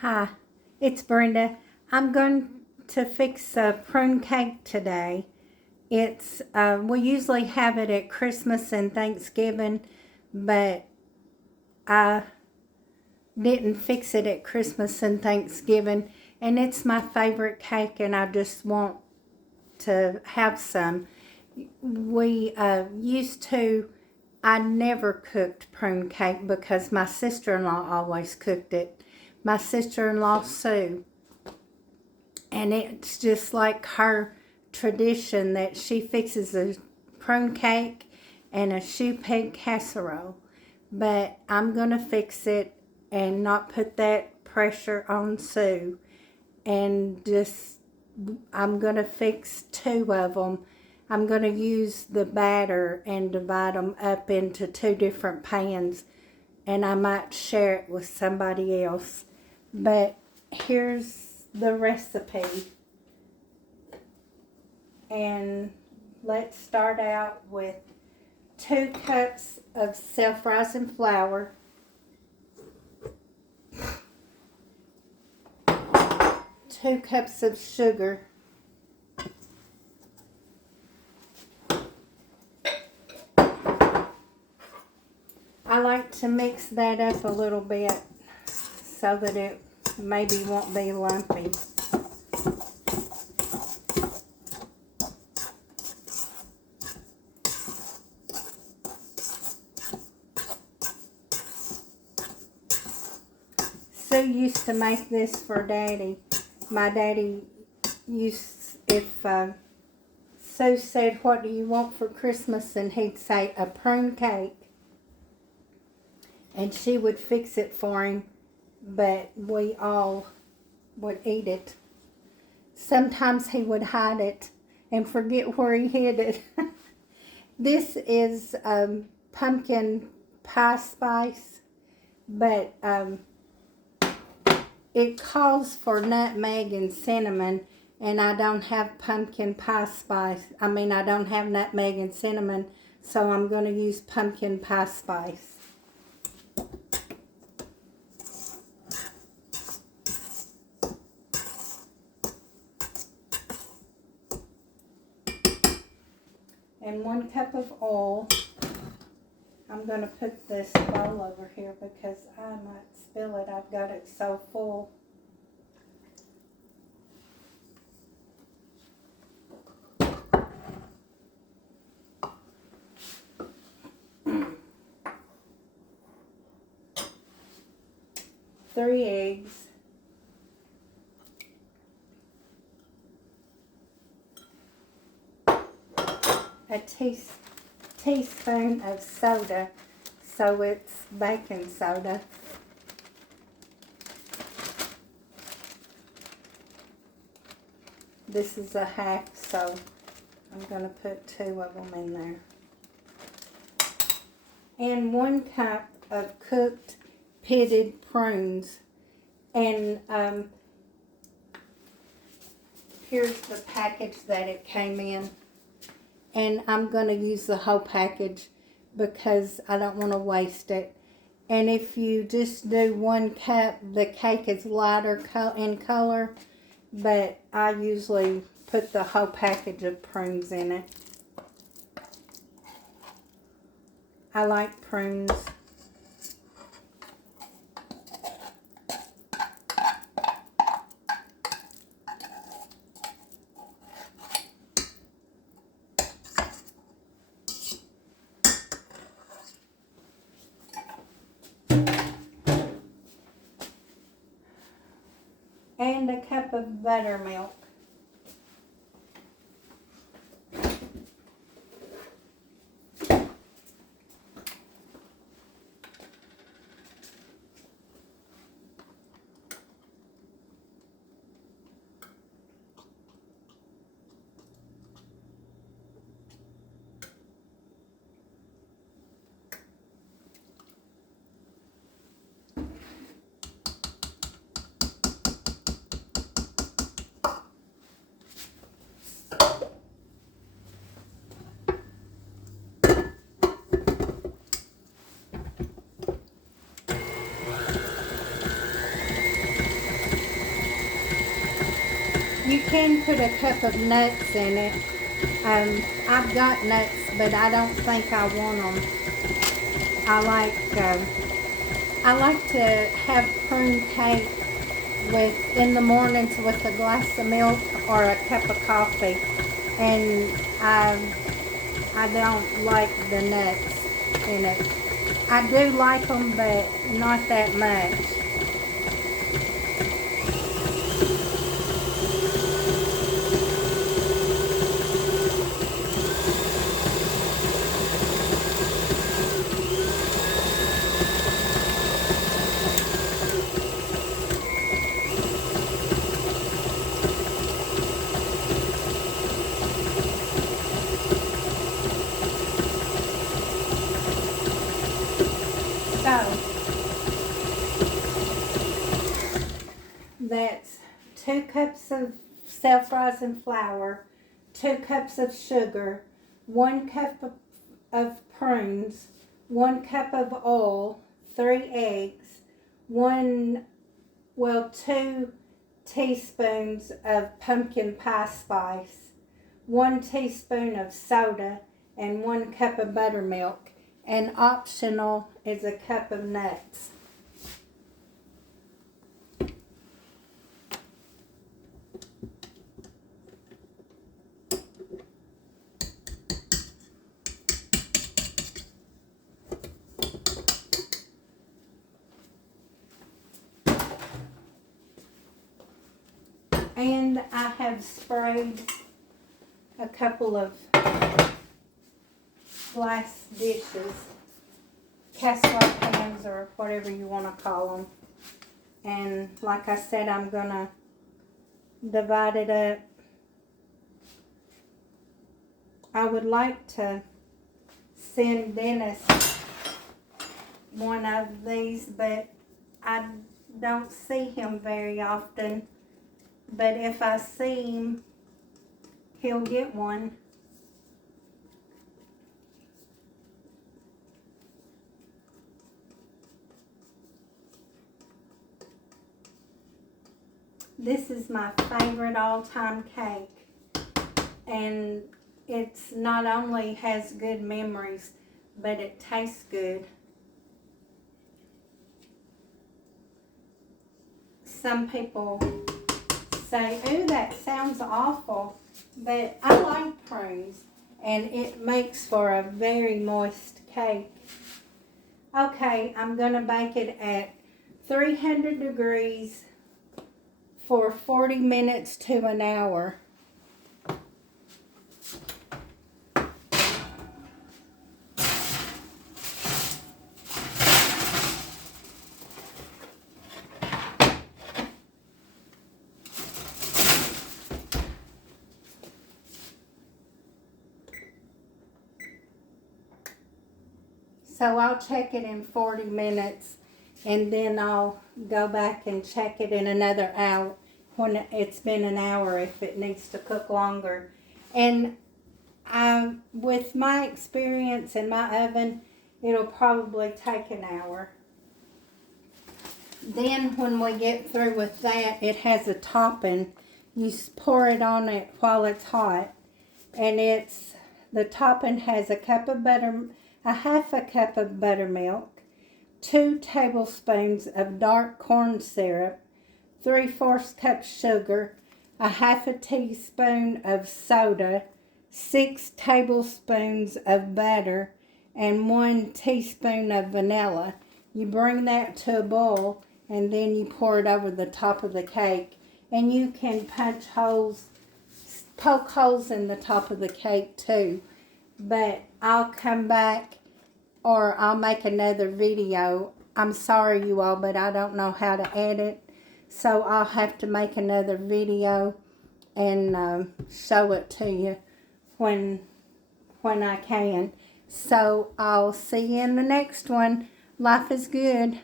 Hi, it's Brenda. I'm going to fix a prune cake today. We usually have it at Christmas and Thanksgiving, but I didn't fix it at Christmas and Thanksgiving, and it's my favorite cake, and I just want to have some. We used to, I never cooked prune cake because my sister-in-law always cooked it. My sister-in-law, Sue, and it's just like her tradition that she fixes a prune cake and a choux peg casserole. But I'm going to fix it and not put that pressure on Sue. And I'm going to fix two of them. I'm going to use the batter and divide them up into two different pans. And I might share it with somebody else. But here's the recipe. And let's start out with 2 cups of self-rising flour, 2 cups of sugar, I like to mix that up a little bit so that it maybe won't be lumpy. Sue used to make this for Daddy. My daddy if Sue said, "What do you want for Christmas?" and he'd say, "A prune cake." And she would fix it for him, but we all would eat it. Sometimes he would hide it and forget where he hid it. This is pumpkin pie spice, but it calls for nutmeg and cinnamon, and I don't have pumpkin pie spice. I don't have nutmeg and cinnamon, so I'm going to use pumpkin pie spice. And 1 cup of oil. I'm going to put this bowl over here because I might spill it. I've got it so full. Three eggs. A teaspoon of soda, so it's baking soda. This is a half, so I'm going to put 2 of them in there. And 1 cup of cooked pitted prunes. And here's the package that it came in. And I'm going to use the whole package because I don't want to waste it. And if you just do 1 cup, the cake is lighter in color, but I usually put the whole package of prunes in it. I like prunes. And a cup of buttermilk. You can put a cup of nuts in it. I've got nuts, but I don't think I want them. I like to have prune cake in the mornings with a glass of milk or a cup of coffee, and I don't like the nuts in it. I do like them, but not that much. So that's 2 cups of self-rising flour, 2 cups of sugar, 1 cup of prunes, 1 cup of oil, 3 eggs, 2 teaspoons of pumpkin pie spice, 1 teaspoon of soda, and 1 cup of buttermilk. And optional is a cup of nuts. And I have sprayed a couple of glass dishes, casserole pans, or whatever you want to call them. And like I said, I'm going to divide it up. I would like to send Dennis one of these, but I don't see him very often. But if I see him, he'll get one. This is my favorite all-time cake, and it's not only has good memories, but it tastes good. Some people say, "Ooh, that sounds awful," but I like prunes, and it makes for a very moist cake. Okay, I'm going to bake it at 300 degrees for 40 minutes to an hour. So I'll check it in 40 minutes, and then I'll go back and check it in another hour when it's been an hour if it needs to cook longer. And with my experience in my oven, it'll probably take an hour. Then when we get through with that, it has a topping. You pour it on it while it's hot, and the topping has a half a cup of buttermilk, 2 tablespoons of dark corn syrup, 3/4 cup sugar, a half a teaspoon of soda, 6 tablespoons of butter, and 1 teaspoon of vanilla. You bring that to a boil, and then you pour it over the top of the cake. And you can poke holes in the top of the cake too. But I'll come back, or I'll make another video. I'm sorry, you all, but I don't know how to edit. So I'll have to make another video and show it to you when I can. So I'll see you in the next one. Life is good.